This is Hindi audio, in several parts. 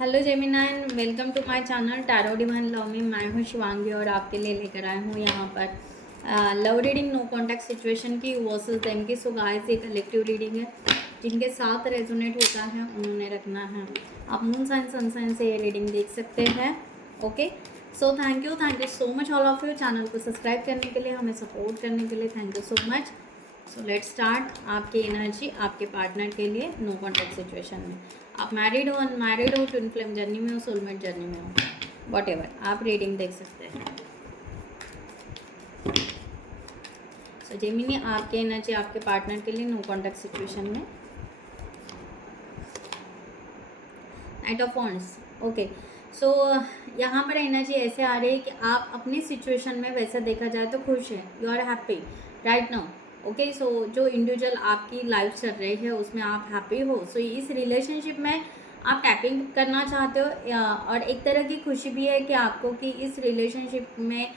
Hello Geminian, welcome to my channel tarot divine love में। मैं हूँ शिवांगी और आपके लिए लेकर आया हूँ यहाँ पर love reading no contact situation की वर्सेस देम की। सो गाइस, ये कलेक्टिव रीडिंग है। जिनके साथ रेजोनेट होता है उन्होंने रखना है। आप मून साइन सन साइन से ये रीडिंग देख सकते हैं। Okay, so thank you so much all of you. Channel को सब्सक्राइब करने के लिए, हमें सपोर्ट करने के लिए thank you so much. So let's start. आपकी एनर्जी आपके पार्टनर के लिए नो कॉन्टैक्ट सिचुएशन में। आप मैरिड हो, अनमैरिड हो, ट्विन फ्लेम जर्नी में हो, सोलमेट जर्नी में हो, वॉट आप रीडिंग देख सकते हैं। सो जेमिनी, आपकी एनर्जी आपके पार्टनर के लिए नो कॉन्टैक्ट सिचुएशन में। Night of wands. Okay, so यहाँ पर एनर्जी ऐसे आ रही है कि आप अपनी सिचुएशन में, वैसे देखा जाए तो खुश हैं, you are happy right now. Okay, so जो इंडिविजुअल आपकी लाइफ चल रही है उसमें आप हैप्पी हो। सो इस रिलेशनशिप में आप टैपिंग करना चाहते हो और एक तरह की खुशी भी है कि आपको कि इस रिलेशनशिप में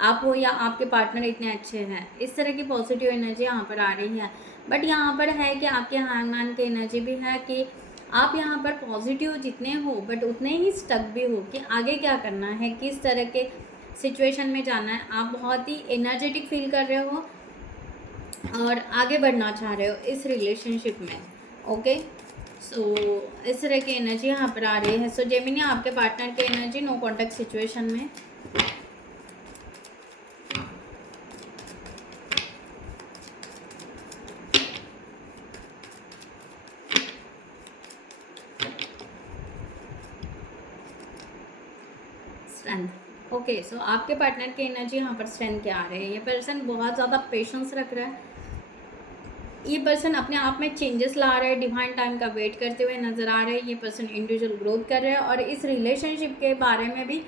आप हो या आपके पार्टनर इतने अच्छे हैं। इस तरह की पॉजिटिव एनर्जी यहाँ पर आ रही है। बट यहाँ पर है कि आपके हैंगमैन की एनर्जी भी है कि आप यहाँ पर पॉजिटिव जितने हो बट उतने ही स्टक भी हो कि आगे क्या करना है, किस तरह के सिचुएशन में जाना है। आप बहुत ही एनर्जेटिक फील कर रहे हो और आगे बढ़ना चाह रहे हो इस रिलेशनशिप में। ओके, सो इस तरह की एनर्जी यहाँ पर आ रही है। सो जेमिनी, आपके पार्टनर की एनर्जी नो कॉन्टैक्ट सिचुएशन में। स्ट्रेंथ। ओके, सो आपके पार्टनर की एनर्जी यहाँ पर स्ट्रेंथ क्या आ रही है। ये पर्सन बहुत ज़्यादा पेशेंस रख रहा है। ये पर्सन अपने आप में चेंजेस ला रहा है, डिवाइन टाइम का वेट करते हुए नज़र आ रहे हैं। ये पर्सन इंडिविजुअल ग्रोथ कर रहे हैं और इस रिलेशनशिप के बारे में भी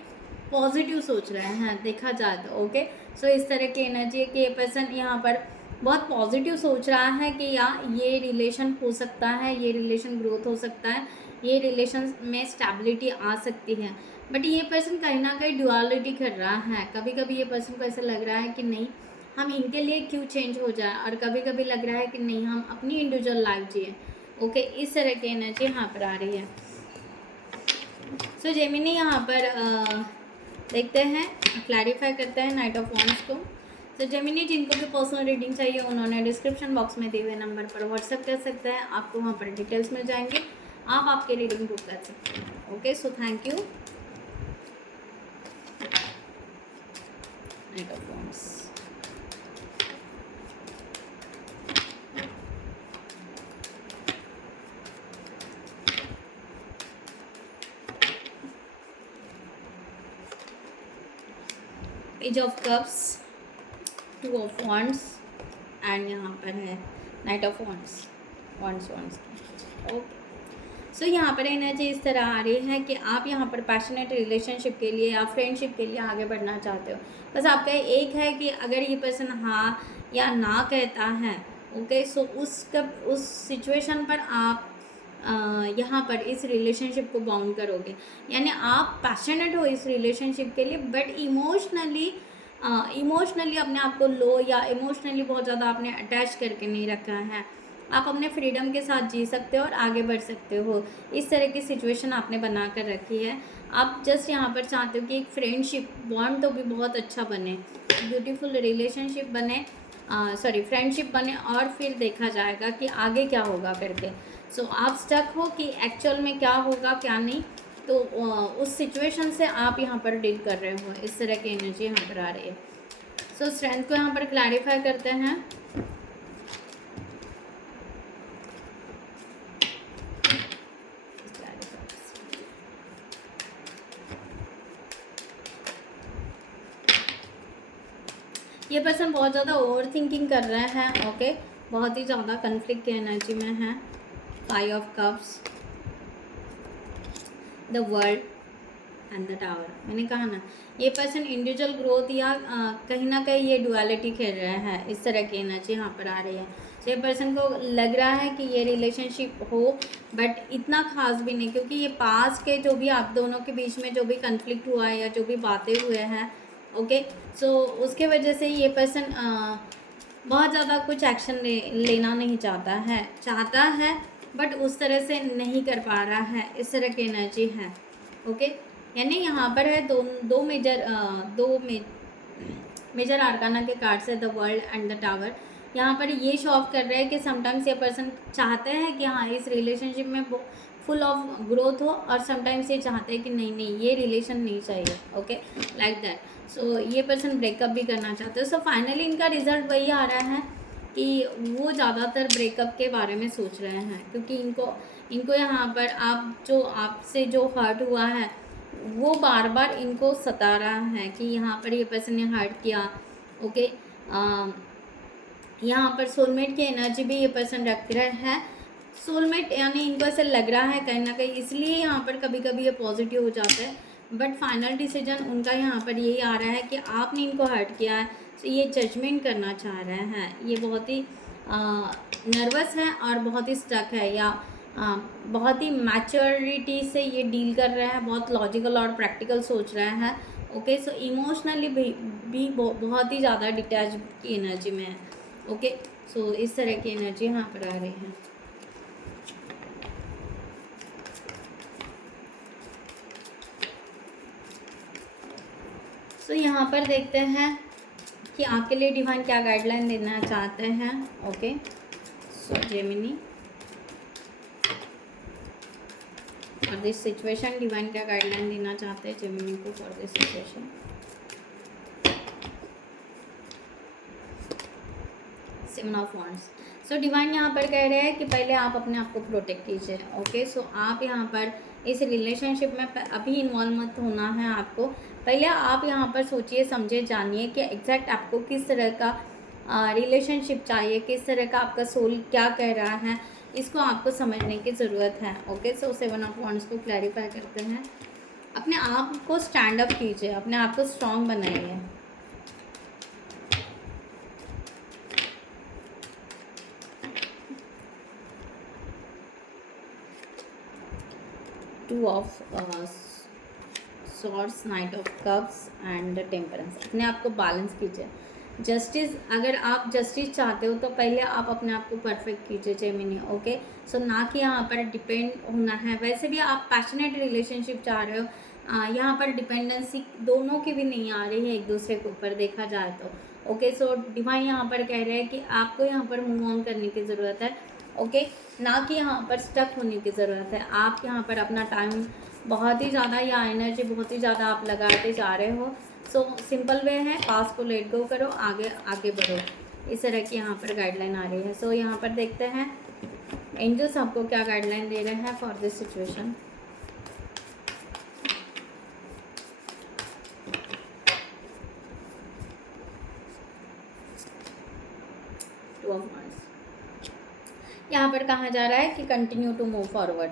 पॉजिटिव सोच रहे हैं देखा जाए तो। ओके, सो इस तरह की एनर्जी है कि ये पर्सन यहाँ पर बहुत पॉजिटिव सोच रहा है कि या ये रिलेशन हो सकता है, ये रिलेशन ग्रोथ हो सकता है, ये रिलेशन में स्टेबिलिटी आ सकती है। बट ये पर्सन कहीं ना कहीं ड्युअलिटी कर रहा है। कभी कभी ये पर्सन को ऐसा लग रहा है कि नहीं, हम इनके लिए क्यों चेंज हो जाए, और कभी कभी लग रहा है कि नहीं, हम अपनी इंडिविजुअल लाइफ जिए। ओके, इस तरह की एनर्जी यहाँ पर आ रही है। सो जेमिनी, यहाँ पर देखते हैं, क्लैरिफाई करते हैं नाइट ऑफ वॉन्ड्स को। तो जेमिनी, जिनको भी पर्सनल रीडिंग चाहिए उन्होंने डिस्क्रिप्शन बॉक्स में दिए हुए नंबर पर व्हाट्सएप कर सकते हैं। आपको वहाँ पर डिटेल्स मिल जाएंगे, आप आपके रीडिंग बुक कर सकते हैं। Okay, so thank you. Knight of wands. Page of cups, two of wands and यहाँ पर है knight of wands. Wands okay, so यहाँ पर एनर्जी इस तरह आ रही है कि आप यहाँ पर पैशनेट रिलेशनशिप के लिए या फ्रेंडशिप के लिए आगे बढ़ना चाहते हो। बस आपका एक है कि अगर ये पर्सन हाँ या ना कहता है, ओके, सो उस सिचुएशन पर आप यहाँ पर इस रिलेशनशिप को बाउंड करोगे। यानी आप पैशनेट हो इस रिलेशनशिप के लिए बट इमोशनली अपने आप को लो या इमोशनली बहुत ज़्यादा आपने अटैच करके नहीं रखा है। आप अपने फ्रीडम के साथ जी सकते हो और आगे बढ़ सकते हो। इस तरह की सिचुएशन आपने बना कर रखी है। आप जस्ट यहाँ पर चाहते हो कि एक फ्रेंडशिप बॉन्ड तो भी बहुत अच्छा बने, ब्यूटीफुल रिलेशनशिप बने, फ्रेंडशिप बने और फिर देखा जाएगा कि आगे क्या होगा करके। सो आप स्टक हो कि एक्चुअल में क्या होगा क्या नहीं, तो उस सिचुएशन से आप यहाँ पर डील कर रहे हो। इस तरह की एनर्जी यहाँ पर आ रही है। सो स्ट्रेंथ को यहाँ पर क्लैरिफाई करते हैं। ये पर्सन बहुत ज़्यादा ओवर थिंकिंग कर रहे हैं। ओके, बहुत ही ज़्यादा कन्फ्लिक्ट की एनर्जी में है। 5 of cups, the world and the tower. मैंने कहा ना, ये पर्सन इंडिविजुअल ग्रोथ या कहीं ना कहीं ये डुअलिटी खेल रहे हैं। इस तरह की एनर्जी यहाँ पर आ रही है। तो ये पर्सन को लग रहा है कि ये रिलेशनशिप हो बट इतना खास भी नहीं, क्योंकि ये पास के जो भी आप दोनों के बीच में जो भी कन्फ्लिक्ट हुआ है या जो भी बातें हुए हैं, ओके, सो उसके वजह से ये पर्सन बहुत ज़्यादा कुछ एक्शन लेना नहीं चाहता है बट उस तरह से नहीं कर पा रहा है, इस तरह की एनर्जी है। ओके, यानी यहाँ पर है दो मेजर आर्काना के कार्ड्स है, the world and the tower. यहाँ पर ये शो ऑफ कर रहा है कि समटाइम्स ये पर्सन चाहते हैं कि हाँ इस रिलेशनशिप में फुल ऑफ ग्रोथ हो, और समटाइम्स ये चाहते हैं कि नहीं नहीं ये रिलेशन नहीं चाहिए। Okay, like that. सो ये पर्सन ब्रेकअप भी करना चाहते हैं। सो फाइनली इनका रिजल्ट वही आ रहा है कि वो ज़्यादातर ब्रेकअप के बारे में सोच रहे हैं, क्योंकि इनको यहाँ पर आपसे जो हर्ट हुआ है वो बार बार इनको सता रहा है कि यहाँ पर ये पर्सन ने हर्ट किया। ओके, यहाँ पर सोलमेट की एनर्जी भी ये पर्सन रख रहा है। सोलमेट यानी इनको ऐसा लग रहा है कहीं ना कहीं, इसलिए यहाँ पर कभी कभी ये पॉजिटिव हो जाता है, बट फाइनल डिसीजन उनका यहाँ पर यही आ रहा है कि आपने इनको हर्ट किया है, तो ये जजमेंट करना चाह रहे हैं। ये बहुत ही नर्वस है और बहुत ही स्टक है, या बहुत ही मैच्योरिटी से ये डील कर रहे हैं, बहुत लॉजिकल और प्रैक्टिकल सोच रहे हैं। ओके, सो इमोशनली भी बहुत ही ज़्यादा डिटैच की एनर्जी में है। ओके, सो इस तरह की एनर्जी यहाँ पर आ रही है। तो यहाँ पर देखते हैं कि आपके लिए डिवाइन क्या गाइडलाइन देना चाहते हैं। Okay, so Gemini for this situation, divine क्या गाइडलाइन देना चाहते हैं जेमिनी को for this situation. Seven of wands. So divine यहाँ पर कह रहे हैं कि पहले आप अपने आप को प्रोटेक्ट कीजिए। ओके, सो आप यहाँ पर इस रिलेशनशिप में अभी इन्वॉल्व मत होना है आपको। पहले आप यहाँ पर सोचिए, समझिए, जानिए कि एग्जैक्ट आपको किस तरह का रिलेशनशिप चाहिए, किस तरह का आपका सोल क्या कह रहा है, इसको आपको समझने की ज़रूरत है। Okay, so seven of wands को क्लैरिफाई करते हैं। अपने आप को स्टैंड अप कीजिए, अपने आप को स्ट्रॉन्ग बनाइए। Two of swords, night of cups and temperance. अपने आप को बैलेंस कीजिए। जस्टिस, अगर आप जस्टिस चाहते हो तो पहले आप अपने आप को परफेक्ट कीजिए जेमिनी। ओके, सो ना कि यहाँ पर डिपेंड होना है। वैसे भी आप पैशनेट रिलेशनशिप चाह रहे हो, यहाँ पर डिपेंडेंसी दोनों की भी नहीं आ रही है एक दूसरे के ऊपर देखा जाए तो। ओके, सो डिवाइन यहाँ पर कह रहे हैं कि आपको यहाँ पर मूव ऑन करने की ज़रूरत है। ओके, ना कि यहाँ पर स्टक होने की ज़रूरत है। आप यहाँ पर अपना टाइम बहुत ही ज़्यादा या एनर्जी बहुत ही ज़्यादा आप लगाते जा रहे हो। सो सिंपल वे है, पास को लेट गो करो, आगे आगे बढ़ो, इस तरह की यहाँ पर गाइडलाइन आ रही है। सो यहाँ पर देखते हैं एंजल्स आपको क्या गाइडलाइन दे रहे हैं for this situation. Two of wands. यहाँ पर कहा जा रहा है कि continue to move forward.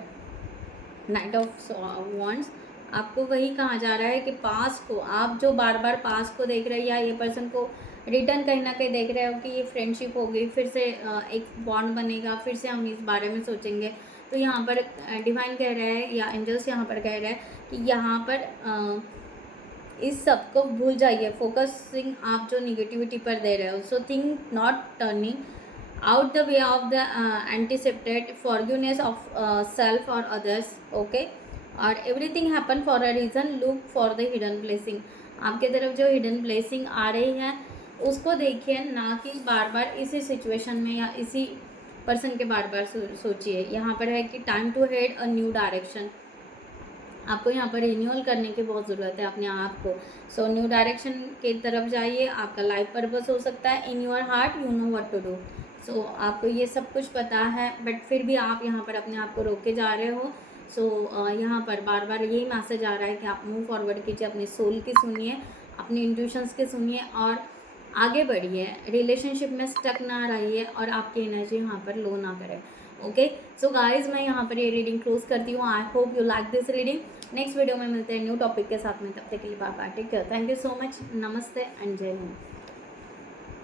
Knight of wands, आपको वही कहा जा रहा है कि पास को आप जो बार बार पास को देख रहे हैं, या ये पर्सन को रिटर्न कहीं ना कहीं देख रहे हो कि ये फ्रेंडशिप होगी, फिर से एक बॉन्ड बनेगा, फिर से हम इस बारे में सोचेंगे। तो यहाँ पर डिवाइन कह रहा है या एंजल्स यहाँ पर कह रहा है कि यहाँ पर इस सब को भूल जाइए, फोकसिंग आप जो निगेटिविटी पर दे रहे हो। So think not turning out the way of the anticipate forgiveness of self or others. Okay, और everything happen for a reason, look for the hidden blessing। आपके तरफ जो hidden blessing आ रही है उसको देखिए, ना कि बार बार इसी सिचुएशन में या इसी पर्सन के बार बार सोचिए। यहाँ पर है कि time to head a new direction, आपको यहाँ पर रिन्यूअल करने की बहुत ज़रूरत है अपने आप को। सो न्यू डायरेक्शन की तरफ जाइए, आपका लाइफ पर्पस हो सकता है। In your heart you know what to do. So आपको ये सब कुछ पता है, बट फिर भी आप यहाँ पर अपने आप को रोके जा रहे हो। सो यहाँ पर बार बार यही मैसेज आ रहा है कि आप मूव फॉरवर्ड कीजिए, अपने सोल की सुनिए, अपने इंट्यूशंस के सुनिए और आगे बढ़िए। रिलेशनशिप में स्टक ना रहिए और आपकी एनर्जी यहाँ पर लो ना करें। ओके, सो गाइज मैं यहाँ पर ये रीडिंग क्लोज करती हूँ। I hope you like this reading. Next video में मिलते हैं न्यू टॉपिक के साथ में, तब तक के लिए bye bye, take care, thank you so much, नमस्ते एंड जय हिंद।